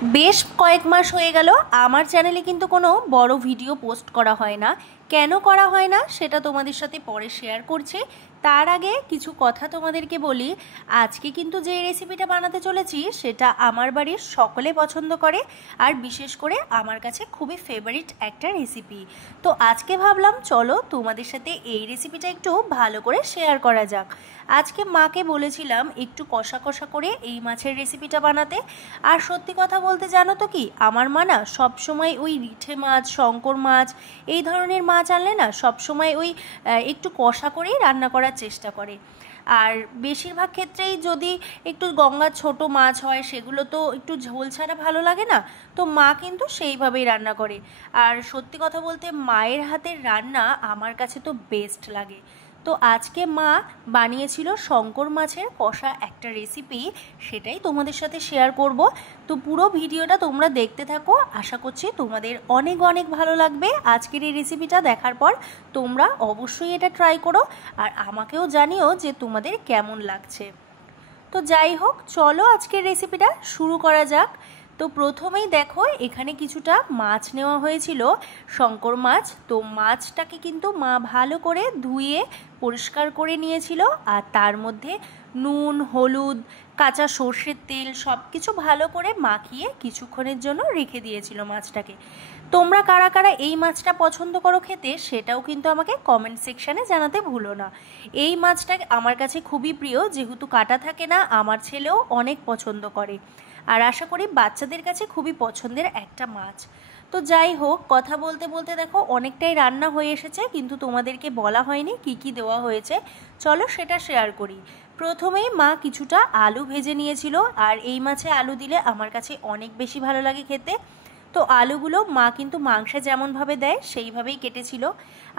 বেশ কয়েক মাস হয়ে গেল আমার চ্যানেলে কিন্তু কোনো বড় ভিডিও পোস্ট করা হয় না। কেন করা হয় না সেটা তোমাদের সাথে পরে শেয়ার করছি। তার আগে কিছু কথা তোমাদেরকে বলি। আজকে কিন্তু যে রেসিপিটা বানাতে চলেছি সেটা আমার বাড়ির সকলে পছন্দ করে, আর বিশেষ করে আমার কাছে খুবই ফেভারিট একটা রেসিপি। তো আজকে ভাবলাম চলো তোমাদের সাথে এই রেসিপিটা একটু ভালো করে শেয়ার করা যাক। আজকে মাকে বলেছিলাম একটু কষা কষা করে এই মাছের রেসিপিটা বানাতে। আর সত্যি কথা বলতে জানো তো কি, আমার মা না সবসময় ওই রিঠে মাছ, শঙ্কর মাছ এই ধরনের মাছ আনলে না সবসময় ওই একটু কষা করেই রান্না করার চেষ্টা করে। আর বেশিরভাগ ক্ষেত্রেই যদি একটু গঙ্গার ছোট মাছ হয় সেগুলো তো একটু ঝোল ছাড়া ভালো লাগে না, তো মা কিন্তু সেইভাবেই রান্না করে। আর সত্যি কথা বলতে মায়ের হাতের রান্না আমার কাছে তো বেস্ট লাগে। তো আজকে মা বানিয়েছিল শঙ্কর মাছের কষা একটা রেসিপি, সেটাই তোমাদের সাথে শেয়ার করব। তো পুরো ভিডিওটা তোমরা দেখতে থাকো, আশা করছি তোমাদের অনেক অনেক ভালো লাগবে। আজকের এই রেসিপিটা দেখার পর তোমরা অবশ্যই এটা ট্রাই করো, আর আমাকেও জানিও যে তোমাদের কেমন লাগছে। তো যাই হোক, চলো আজকের রেসিপিটা শুরু করা যাক। তো প্রথমেই দেখো এখানে কিছুটা মাছ নেওয়া হয়েছিল, শঙ্কর মাছ। তো মাছটাকে কিন্তু মা ভালো করে ধুয়ে পরিষ্কার করে নিয়েছিল, আর তার মধ্যে নুন, হলুদ, কাঁচা সর্ষের তেল সব কিছু ভালো করে মাখিয়ে কিছুক্ষণের জন্য রেখে দিয়েছিল মাছটাকে। তোমরা কারা কারা এই মাছটা পছন্দ করো খেতে সেটাও কিন্তু আমাকে কমেন্ট সেকশানে জানাতে ভুলো না। এই মাছটা আমার কাছে খুবই প্রিয়, যেহেতু কাটা থাকে না, আমার ছেলেও অনেক পছন্দ করে, আর আশা করি বাচ্চাদের কাছে খুবই পছন্দের একটা মাছ। তো যাই হোক, কথা বলতে বলতে দেখো অনেকটাই রান্না হয়ে এসেছে, কিন্তু তোমাদেরকে বলা হয়নি কি কি দেওয়া হয়েছে। চলো সেটা শেয়ার করি। প্রথমেই মা কিছুটা আলু ভেজে নিয়েছিল, আর এই মাছে আলু দিলে আমার কাছে অনেক বেশি ভালো লাগে খেতে। তো আলুগুলো মা কিন্তু মাংসে যেমনভাবে দেয় সেইভাবেই কেটেছিল।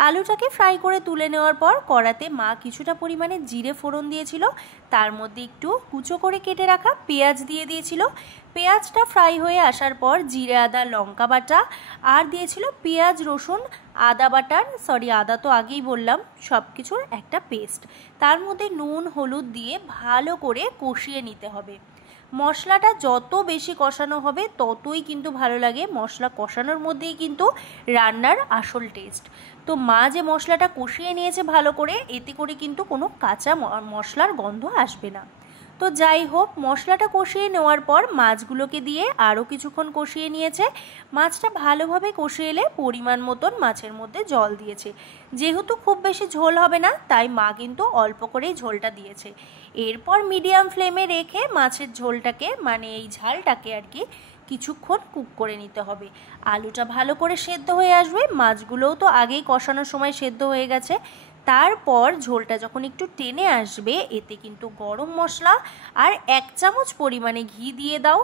আলুটাকে ফ্রাই করে তুলে নেওয়ার পর কড়াতে মা কিছুটা পরিমাণে জিরে ফোড়ন দিয়েছিল, তার মধ্যে একটু কুচো করে কেটে রাখা পেঁয়াজ দিয়ে দিয়েছিল। পেঁয়াজটা ফ্রাই হয়ে আসার পর জিরে, আদা, লঙ্কা বাটা, আর দিয়েছিল পেঁয়াজ, রসুন, আদা বাটার, আদা তো আগেই বললাম, সব কিছুর একটা পেস্ট। তার মধ্যে নুন, হলুদ দিয়ে ভালো করে কষিয়ে নিতে হবে। মশলাটা যত বেশি কষানো হবে ততই কিন্তু ভালো লাগে। মশলা কষানোর মধ্যেই কিন্তু রান্নার আসল টেস্ট। তো মা যে মশলাটা কষিয়ে নিয়েছে ভালো করে, এতে করে কিন্তু কোনো কাঁচা মশলার গন্ধ আসবে না। তো যাই হোক, মশলাটা কষিয়ে নেওয়ার পর মাছগুলোকে দিয়ে আরও কিছুক্ষণ কষিয়ে নিয়েছে। মাছটা ভালোভাবে কষিয়ে এলে পরিমাণ মতন মাছের মধ্যে জল দিয়েছে। যেহেতু খুব বেশি ঝোল হবে না, তাই মা কিন্তু অল্প করেই ঝোলটা দিয়েছে। এরপর মিডিয়াম ফ্লেমে রেখে মাছের ঝোলটাকে, মানে এই ঝালটাকে আর কি, কিছুক্ষণ কুক করে নিতে হবে। আলুটা ভালো করে সেদ্ধ হয়ে আসবে, মাছগুলোও তো আগেই কষানোর সময় সেদ্ধ হয়ে গেছে। তারপর ঝোলটা যখন একটু টেনে আসবে, এতে কিন্তু গরম মশলা আর 1 চামচ পরিমাণে ঘি দিয়ে দাও।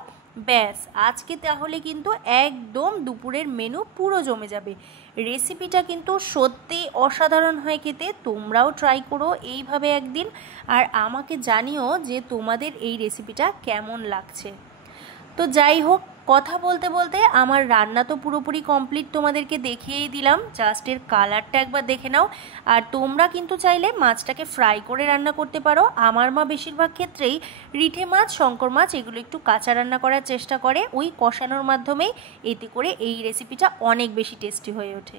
ব্যাস, আজকে তাহলে কিন্তু একদম দুপুরের মেনু পুরো জমে যাবে। রেসিপিটা কিন্তু সত্যি অসাধারণ হয় খেতে, তোমরাও ট্রাই করো এইভাবে একদিন, আর আমাকে জানিও যে তোমাদের এই রেসিপিটা কেমন লাগছে। তো যাই হোক, কথা বলতে বলতে আমার রান্না তো পুরোপুরি কমপ্লিট, তোমাদেরকে দেখিয়েই দিলাম। জাস্ট এর কালারটা একবার দেখে নাও। আর তোমরা কিন্তু চাইলে মাছটাকে ফ্রাই করে রান্না করতে পারো। আমার মা বেশিরভাগ ক্ষেত্রেই রিঠে মাছ, শঙ্কর মাছ এগুলো একটু কাঁচা রান্না করার চেষ্টা করে ওই কষানোর মাধ্যমেই, এতে করে এই রেসিপিটা অনেক বেশি টেস্টি হয়ে ওঠে।